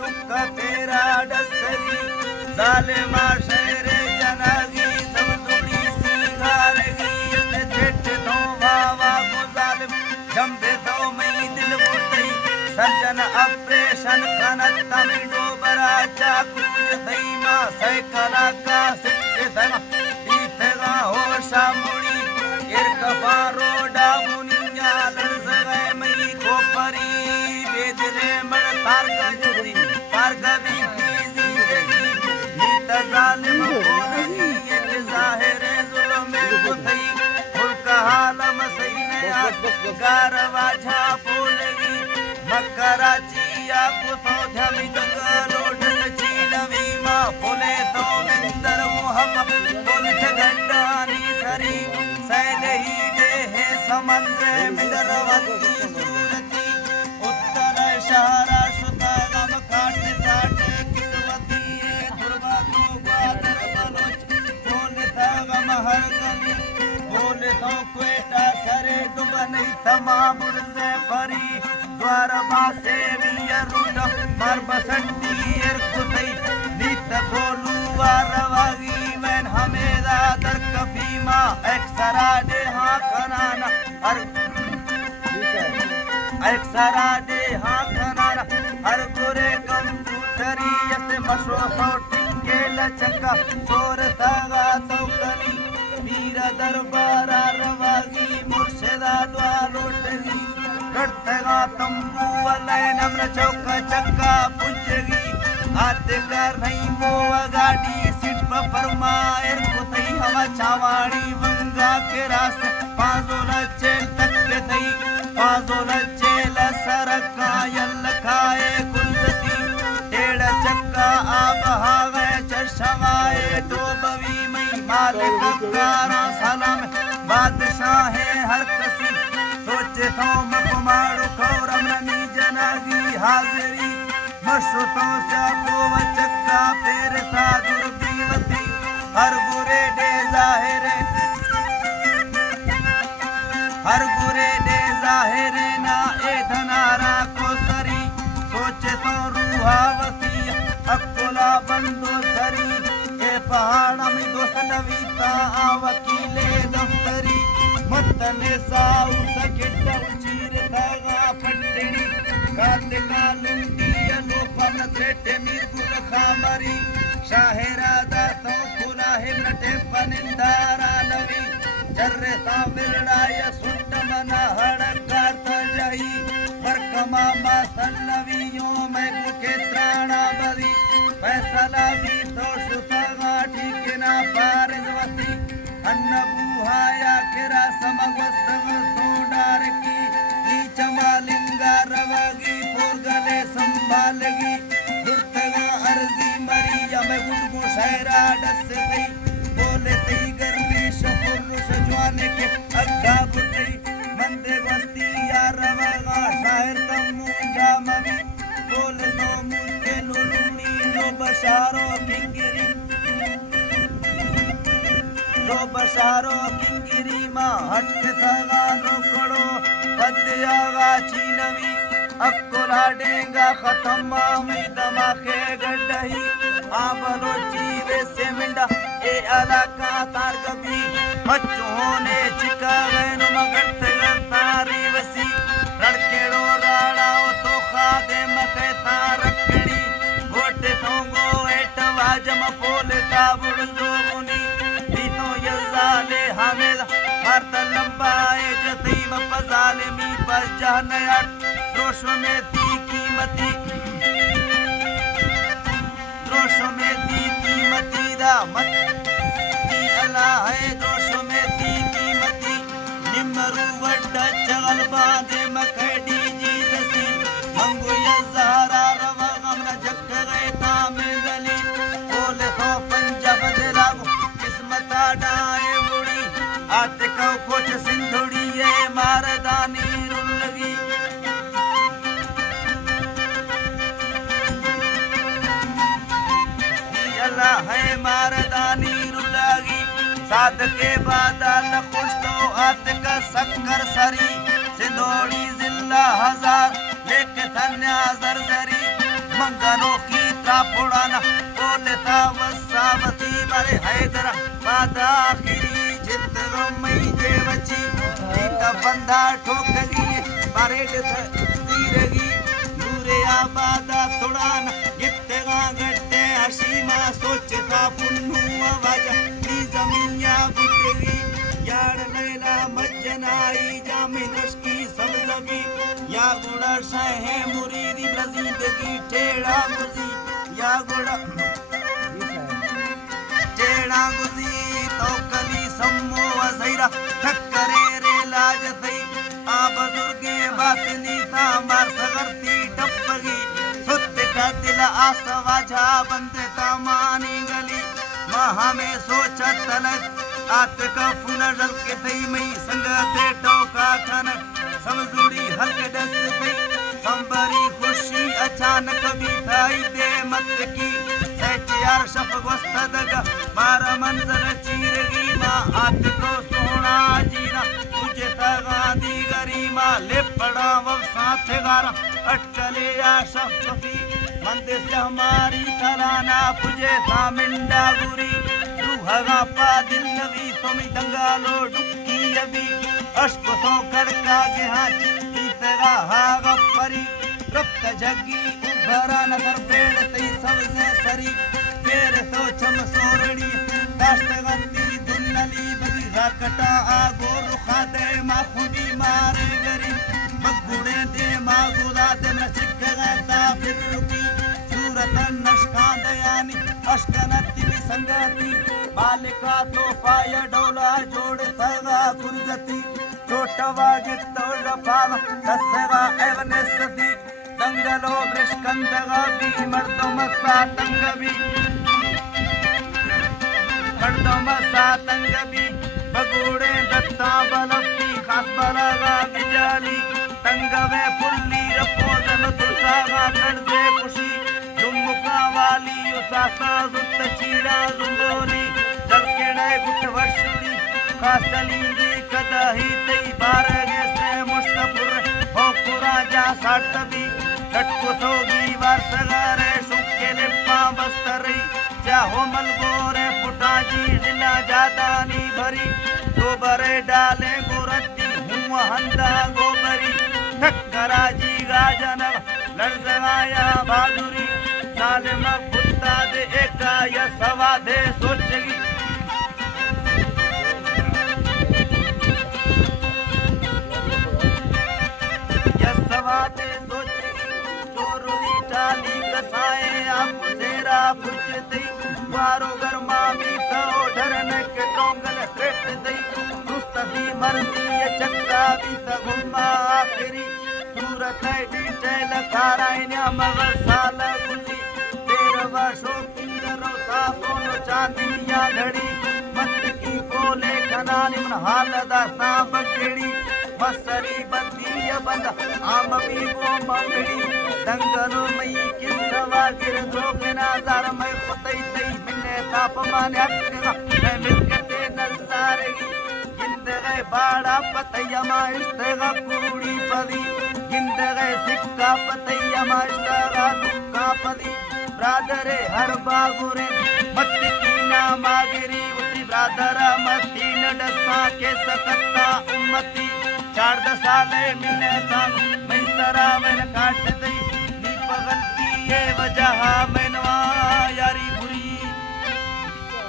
दुख फेरा डसगी जालिमा शेरे जनागी सब जुड़ी सी गारगी इसने ठेठ तो वावा को जालिम जम्बे तो मई दिल बुटई सर्जन ऑपरेशन कनत तमिडो बरा चाकू दैमा सैकला का सिक्के धमा इतगा होशा मुड़ी इरकफारो डामुनिया लड़सगे मई खोपरी बेदरे मन तारगा जुरी तारगा भी जिंदगी नीत जालिम होगी एक जाहिर जुल्म गुथई मुल्क हालम सैने गारवा झा बोलगी मकराची आपको तो धमी जगलोट चीनवी मां बोले तो मिंदर मोहम्मद बोलत गंडानी सरी सैलही दे है समंद्र मिंदरवती सूरती उत्तर शहरा शुता गम काट काट किस्मती दुर्गा तो बादर बलोच बोले तो गम हर गली बोले तो क्वेटा सरे डुबन तमाम से परी द्वार बासे वियर रूट मार बसंती एर कुतई नीत बोलू वारवागी मैन हमेदा दर कफीमा एक्सरा दे हाँ खनाना हर एक्सरा दे हाँ खनाना हर बुरे कंप्यूटरी यसे मशो तो टिंगे लचका चोर तागा तो कली वीर दरबारा रवागी मुर्शिदा द्वा लोटगी करतेगा तंबू वाले नम्र चौका चक्का पुंजगी आते कर नहीं मोवा गाड़ी सीट पर फरमायर कुतई हवा चावाड़ी वंगा के रास पाजोल चेल तक के थई पाजोल चेल सरका यल खाए कुंजती टेढ़ चक्का आब हावे चशमाए डोबवी मई मालिक कारा सलाम बादशाह है हर कसी सोचे तो मकुमारू खौरम रमी जनागी हाजिरी मशरुतों से को चक्का फेर सा दुर्दीवती हर बुरे दे जाहिरे हर बुरे दे जाहिरे ना ए धनारा को सरी सोचे तो रूहावती अकुला बंदो सरी ए पहाड़ में दोस्त नवीता आ वकीले दफ्तरी मतने साउ सकिट उचीर धागा पट्टनी काते कालुंडी लो पन तेटे मीरगुल खामरी शाहरादा तो खुला हिमटे पनिंदारा नवी जर्रे सा विरडाय सुट्ट मना हड़का तजही परकमा मा सन्नवियों में मुके त्राणा बदी फैसला भी तो सुतगा ठीक ना पारजवती अन्नबूहाया किरा समगस्तव सोडार की नीच मालिंगा रवगी पोरगले संभालगी दुर्तगा अर्जी मरिया में गुडगु शहरा डस गई बोले तई गर्विश पुरुष जवाने के अग्गा बुटई मंदे बस्ती या रवगा शायर तमू जामवी बोले तो मुझके लुलुनी लो बशारो किंगिरी लो बशारो किंगिरी मां हट थगा रोकड़ो पद्यागा चीनवी अक्कोला डेंगा खत्म में दमाके गड्ढही आबलो जीवे से मिंडा ए अलाका तारगबी बच्चों ने चिका गैन मगट तारी वसी रड़केड़ो राड़ा तो खादे मके तारकड़ी गोटे तोंगो एट वाजम पोले ताबुल जो मुनी दीनो यजाले हमें मर्द लंबाए जती वपजालिमी पर जहनया द्रोश में दी कीमती द्रोश में दी कीमती दा मत दी अल्लाह है द्रोश में दी कीमती निमरू वड्डा चगल बांधे मखड़ी जी दसी मंगू यज़ारा रवा गमरा जग गए तामे गली बोले तो पंजाब दे लागू किस्मत डाए मुड़ी आते को कोच सिंधुड़ी ये मारदानी रुलगी अल्लाह है मारदानी रुलगी साध के बाद खुश तो आत का शक्कर सरी सिंधोड़ी जिला हजार लेके धन्या जरजरी मंगनो की त्रापुड़ाना बोले सावसी मारे हैदरा बादा आखिरी जित गमई जेवची जीता बंदा ठोक गई बारेड तीरगी नूरे आबादा तुड़ाना गित्तेगा गट्टे हशीमा सोचता पुन्नु आवाजा नी जमीनिया बुटेगी यार लैला मज्जनाई जामी नशकी समझगी या गुड़ा शाहे मुरीदी ब्रजीदगी टेढ़ा गुजी या गुड़ा टेढ़ा गुजी तो कली सम्मो वज़ैरा ठक्करे रे लाज थई आ बुजुर्गे बातनी था मार सगरती टपगी सुत का दिल आसवाजा बंदे तामानी गली महा में सोचा तलक आत का फूला जल के थई मई संगते टोका खन समझुड़ी हल्क डस थई संबरी खुशी अचानक भी थाई दे मत की सच यार शफ वस्तदग बार मंजर चीरगी मां आत को सोना जीना तुझे तगादी गरीमा ले पड़ा वब साथ गारा अटकले या शफी मंदे से हमारी तराना पुजे सामिंडा गुरी रूहगा पा दिल नवी तुम दंगालो डुक्की अभी अश्क तो कड़का के हाथ तीसरा हागा परी रक्त जगी उभरा नगर पेड़ तई सबसे सरी पेड़ तो चम सोरणी दाश्तगंदी दुन्नली बगी राकटा आगो रुखा दे मा खुदी मारे गरी बगुड़े दे मा गुदा दे न चिक्कगा फिर रुकी सूरत नशका दयानी अश्कनती भी संगति बालिका तो फाय डोला जोड़ सगा गुरगति छोटवा गित्तो रफाव ससवा एवनेस्ती दंगलो ब्रिष्कंदगा भी मर्दों सा तंगबी मर्दों सा तंगबी बगुड़े दत्ता बलफी खास बलगा बिजाली तंगवे फुल्ली रपोजन तुसागा करदे खुशी जुम्मुका वाली उसाता जुत चीड़ा जुंगोली जलकेड़े गुट वर्षुड़ी खासली दी कदही तई बारगे से मुस्तपुर होकुरा जा साटबी लटको सोगी वार सगारे सुके ले बस्तरी चाहो मलगोरे फुटाजी जिला जादानी भरी तो बरे डाले गोरती हुआ हंदा गोबरी ठक्करा जी गाजन लड़जगाया बहादुरी सालिम फुत्ता दे एका या सवा दे सोचगी या सवा दे सोचगी चोरुनी टाली कसाए आप तेरा पुछती वारो गरमा मी तो डरन के टोंगल ट्रेट दई मुस्तफी मर्जी ये चक्का भी त घुमा आखिरी सूरत डिटेल खाराइना मगर साल गुजी तेरवा शोकीन रोता सोनो चांदी या घड़ी मत की बोले खनानी मन हाल दा सांप केड़ी मसरी बंदी बंद आम भी वो मंगड़ी दंगलो मई किसवा गिर जोगे नाजार मैं खुतई तई मिने ताप माने अटका मैं मिलकते नजारेगी जिंदगी बाड़ा पतैया मा इश्तेगा कुड़ी पदी जिंदगी सिक्का पतैया मा इश्तेगा दुक्का पदी ब्रादरे हर बागुरे मत की ना मागिरी उसी ब्रादरा मती नडसा के सकता उम्मती चार दसाले मिने तांग मैं सरावन काट